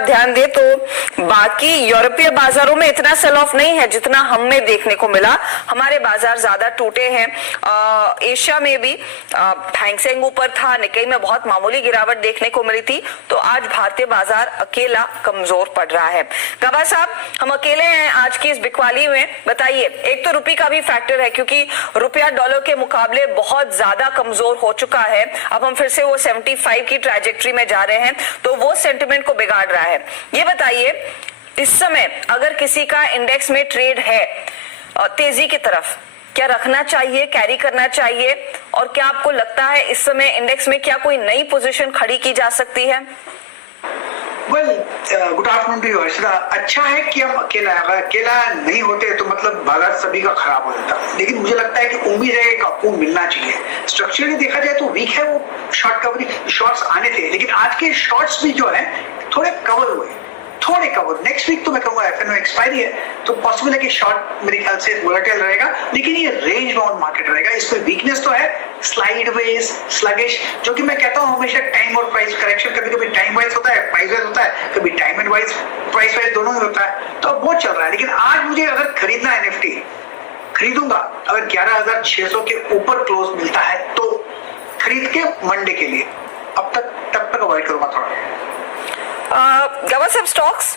आप ध्यान दें तो बाकी यूरोपीय बाजारों में इतना सेल ऑफ नहीं है जितना हम में देखने को मिला। हमारे बाजार ज्यादा टूटे हैं। एशिया में भी हैंग सेंग ऊपर था, निक्केई में बहुत मामूली गिरावट देखने को मिली थी। तो आज भारतीय बाजार अकेला कमजोर पड़ रहा है। गवा साहब, हम अकेले हैं आज की इस बिकवाली में, बताइए। एक तो रुपये का भी फैक्टर है क्योंकि रुपया डॉलर के मुकाबले बहुत ज्यादा कमजोर हो चुका है। अब हम फिर से वो 75 की ट्रैजेक्टरी में जा रहे हैं, तो वो सेंटिमेंट को बिगाड़ रहा है। ये बताइए, इस समय अगर किसी का इंडेक्स में ट्रेड है तेजी की तरफ, क्या रखना चाहिए, कैरी करना चाहिए, और क्या आपको लगता है इस समय इंडेक्स में क्या कोई नई पोजीशन खड़ी की जा सकती है? Good afternoon to you Harshada. अच्छा है कि हम अकेला, अगर अकेला नहीं होते तो मतलब बाजार सभी का खराब हो जाता। लेकिन मुझे लगता है कि उम्मीद है कि आपको मिलना चाहिए। स्ट्रक्चरली देखा जाए तो वीक है, वो शॉर्ट कवरिंग शॉर्ट्स आने थे, लेकिन आज के शॉर्ट्स भी जो है थोड़े कवर हुए, थोड़े कवर। नेक्स्ट वीक तो मैं कहूंगा एफएनओ एक्सपायरी है, तो पॉसिबल है कि शॉर्ट मेरे ख्याल से वोलेटाइल रहेगा, लेकिन ये रेंज बाउंड मार्केट रहेगा। इसमें वीकनेस तो है, स्लाइडवेज, स्लगिश, जो कि मैं कहता हूं हमेशा टाइम और प्राइस करेक्शन कभी कभी टाइम वाइज होता है, प्राइस वाइज होता है, कभी time and wise price wise दोनों ही होता है। तो वो चल रहा है। लेकिन आज मुझे अगर खरीदना है निफ्टी, खरीदूंगा अगर 11,600 के ऊपर क्लोज मिलता है तो खरीद के मंडे के लिए। अब तक अवॉइड करूंगा थोड़ा। गवा साहब, स्टॉक्स?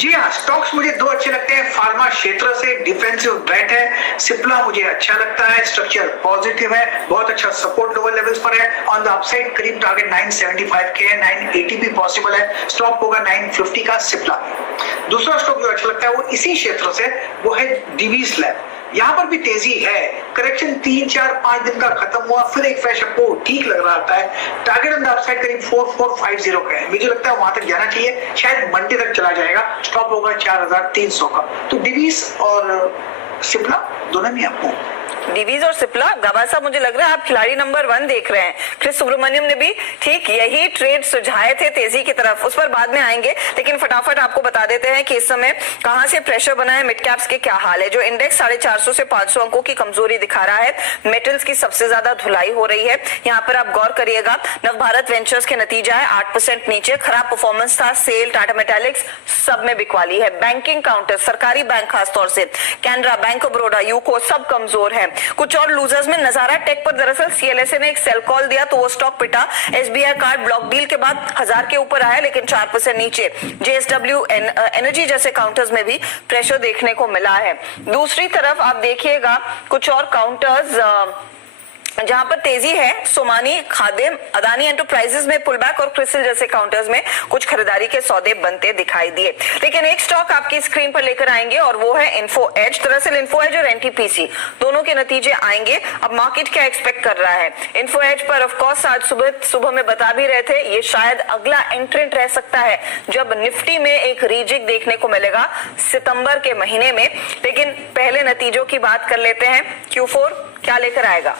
जी हाँ, स्टॉक्स मुझे दो अच्छे लगते हैं। फार्मा क्षेत्र से डिफेंसिव बेट है। सिप्ला मुझे अच्छा लगता है, स्ट्रक्चर पॉजिटिव है, बहुत अच्छा सपोर्ट लोअर लेवल्स पर है। ऑन द अपसाइड करीब टारगेट 975 के है, 980 भी पॉसिबल है। स्टॉप होगा 950 का सिप्ला। दूसरा स्टॉक जो अच्छा लगता है वो इसी क्षेत्र से, वो है डिवीज लैब। यहाँ पर भी तेजी है, करेक्शन 3, 4, 5 दिन का खत्म हुआ, फिर एक फ्रेश अप ठीक लग रहा था। टारगेट ऑन द अपसाइड करीब 4450 का है। मुझे लगता है वहां तक जाना चाहिए, शायद मंडे तक चला जाएगा। स्टॉप होगा 4300 का। तो डिवीज और सिप्ला दोनों में आपको डिवीज और सिप्ला। गवा साहब, मुझे लग रहा है आप खिलाड़ी नंबर 1 देख रहे हैं। क्रिस सुब्रमण्यम ने भी ठीक यही ट्रेड सुझाए थे तेजी की तरफ, उस पर बाद में आएंगे। लेकिन फटाफट आपको बता देते हैं कि इस समय कहां से प्रेशर बना है, मिड कैप्स के क्या हाल है। जो इंडेक्स 450 से 500 अंकों की कमजोरी दिखा रहा है, मेटल्स की सबसे ज्यादा धुलाई हो रही है। यहाँ पर आप गौर करिएगा, नवभारत वेंचर्स के नतीजा है 8% नीचे, खराब परफॉर्मेंस था। सेल, टाटा मेटालिक्स सब में बिकवाली है। बैंकिंग काउंटर, सरकारी बैंक खासतौर से Canara, bank of Baroda, UCO सब कमजोर है। कुछ और लूजर्स में नजारा टेक पर दरअसल सीएलएसए ने एक सेल कॉल दिया तो वो स्टॉक पिटा। एसबीआई कार्ड ब्लॉक डील के बाद 1000 के ऊपर आया, लेकिन 4% नीचे। जेएसडब्ल्यू एनर्जी जैसे काउंटर्स में भी प्रेशर देखने को मिला है। दूसरी तरफ आप देखिएगा कुछ और काउंटर्स जहां पर तेजी है, सोमानी, खादिम, अदानी एंटरप्राइजेस में पुलबैक और क्रिसिल जैसे काउंटर्स में कुछ खरीदारी के सौदे बनते दिखाई दिए। लेकिन एक स्टॉक आपकी स्क्रीन पर लेकर आएंगे और वो है इन्फो एज। दरअसल इन्फो एज और एनटीपीसी दोनों के नतीजे आएंगे। अब मार्केट क्या एक्सपेक्ट कर रहा है इन्फो एज पर? ऑफकोर्स आज सुबह में बता भी रहे थे, ये शायद अगला एंट्रेंट रह सकता है जब निफ्टी में एक रीजिक देखने को मिलेगा सितंबर के महीने में। लेकिन पहले नतीजों की बात कर लेते हैं। Q4 क्या लेकर आएगा?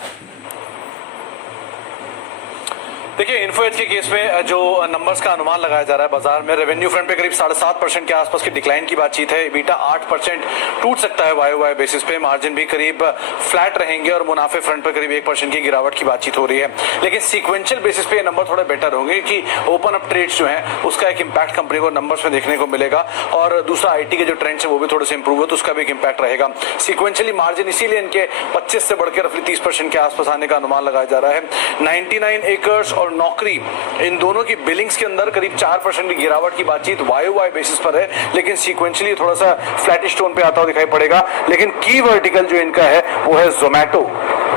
देखिए, इन्फोएज के केस में जो नंबर्स का अनुमान लगाया जा रहा है बाजार में, रेवेन्यू फ्रंट पे करीब 7.5% के आसपास की डिक्लाइन की बातचीत है। बीटा 8% टूट सकता है वाई बेसिस पे। मार्जिन भी करीब फ्लैट रहेंगे और मुनाफे फ्रंट पर करीब 1% की गिरावट की बातचीत हो रही है। लेकिन सीक्वेंशियल बेसिस पे ये नंबर थोड़े बेटर होंगे क्योंकि ओपन अप ट्रेड्स जो है उसका एक इम्पैक्ट कंपनी को नंबर्स में देखने को मिलेगा। और दूसरा आईटी के जो ट्रेंड्स है वो भी थोड़े से इंप्रूव हो तो उसका भी एक इम्पैक्ट रहेगा। सीक्वेंशियली मार्जिन इसीलिए इनके 25 से बढ़कर रफली 30% के आसपास आने का अनुमान लगाया जा रहा है। 99 एकर्स और नौकरी, इन दोनों की बिलिंग्स के अंदर करीब 4% की गिरावट की बातचीत वाई बेसिस पर है, लेकिन सीक्वेंशियली थोड़ा सा फ्लैटिश टोन पे आता हुआ दिखाई पड़ेगा। लेकिन की वर्टिकल जो इनका है वो है जोमैटो।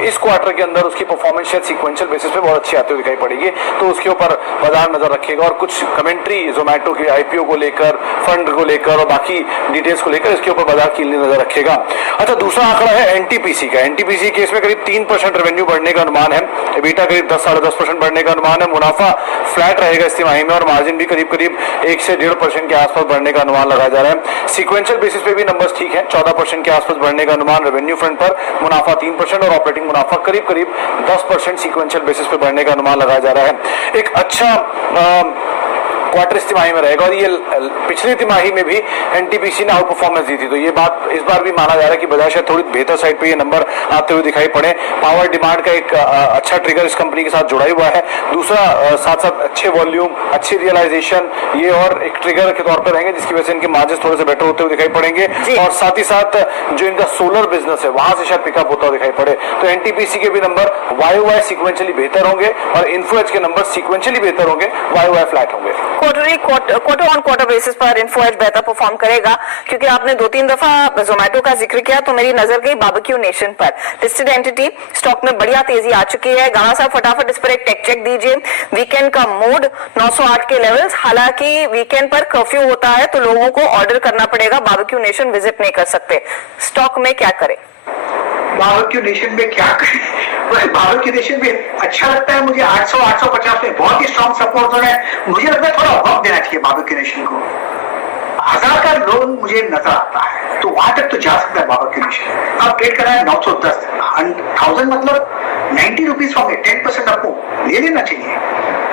इस क्वार्टर के अंदर उसकी परफॉर्मेंस शायद सीक्वेंशियल बेसिस पे बहुत अच्छी आती हुई दिखाई पड़ेगी, तो उसके ऊपर बाजार नजर रखेगा। और कुछ कमेंट्री जोमैटो के आईपीओ को लेकर, फंड को लेकर और बाकी डिटेल्स को लेकर इसके ऊपर बाजार की नजर रखेगा। अच्छा, दूसरा आंकड़ा है एनटीपीसी का। एनटीपीसी केस में करीब 3% रेवेन्यू बढ़ने का अनुमान है, एबिटा करीब 10-10.5% बढ़ने का अनुमान है। मुनाफा फ्लैट रहेगा इस तिमाही में और मार्जिन भी करीब 1 से 1.5% के आसपास बढ़ने का अनुमान लगाया जा रहा है। सीक्वेंशियल बेसिस पे भी नंबर्स ठीक है, 14% के आसपास बढ़ने का अनुमान रेवेन्यू फ्रंट पर, मुनाफा 3% और ऑपरेटिंग मुनाफा करीब 10% सीक्वेंशियल बेसिस पे बढ़ने का अनुमान लगाया जा रहा है। एक अच्छा क्वार्टर इस तिमाही में रहेगा और ये पिछली तिमाही में भी एनटीपीसी ने आउट परफॉर्मेंस दी थी। तो ये बात इस बार भी माना जा रहा है कि बजाय शायद थोड़ी बेहतर साइड पे ये नंबर आते हुए दिखाई पड़े। पावर डिमांड का एक अच्छा ट्रिगर इस कंपनी के साथ जुड़ा हुआ है। दूसरा साथ साथ अच्छे वॉल्यूम, अच्छी रियलाइजेशन, ये और एक ट्रिगर के तौर पर रहेंगे जिसकी वजह से इनके मार्जिन थोड़े से बेटर होते हुए दिखाई पड़ेंगे। और साथ ही साथ जो इनका सोलर बिजनेस है वहां से शायद पिकअप होता हुआ दिखाई पड़े। तो एनटीपीसी के भी नंबर वाई सीक्वेंशियली बेहतर होंगे और इन्फो एज के नंबर सीक्वेंशियली बेहतर होंगे, वाई फ्लैट होंगे। क्वार्टर ऑन क्वार्टर बेसिस पर इन्फो एज बेहतर परफॉर्म करेगा, क्योंकि आपने 2-3 दफा जोमेटो का जिक्र किया तो मेरी नजर गई बारबेक्यू नेशन पर। लिस्टेड एंटिटी, स्टॉक में बढ़िया तेजी आ चुकी है। गामा साहब फटाफट इस पर एक टेक चेक दीजिए। वीकेंड का मोड 908 के लेवल्स, हालांकि वीकेंड पर कर्फ्यू होता है तो लोगों को ऑर्डर करना पड़ेगा, बारबेक्यू नेशन विजिट नहीं कर सकते। स्टॉक में क्या करें? बारबेक्यू नेशन में क्या करें? बारबेक्यू नेशन में अच्छा लगता है मुझे 800-850 में बहुत ही स्ट्रॉन्ग सपोर्ट हो रहा है। मुझे लगता है थोड़ा वक्त देना चाहिए बारबेक्यू नेशन को। 1000 का लोन मुझे नजर आता है तो वहां तक तो जा सकता है बारबेक्यू नेशन। अब ट्रेड करा है 910, 1000 मतलब 90 रुपीज होंगे, 10% आपको ले लेना चाहिए।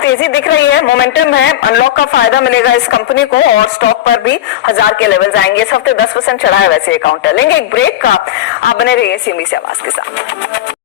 तेजी दिख रही है, मोमेंटम है, अनलॉक का फायदा मिलेगा इस कंपनी को और स्टॉक पर भी 1000 के लेवल आएंगे। इस हफ्ते 10% चढ़ा है वैसे ये काउंटर। लेंगे एक ब्रेक का, आप बने रहिए सीएमबी से आवाज के साथ।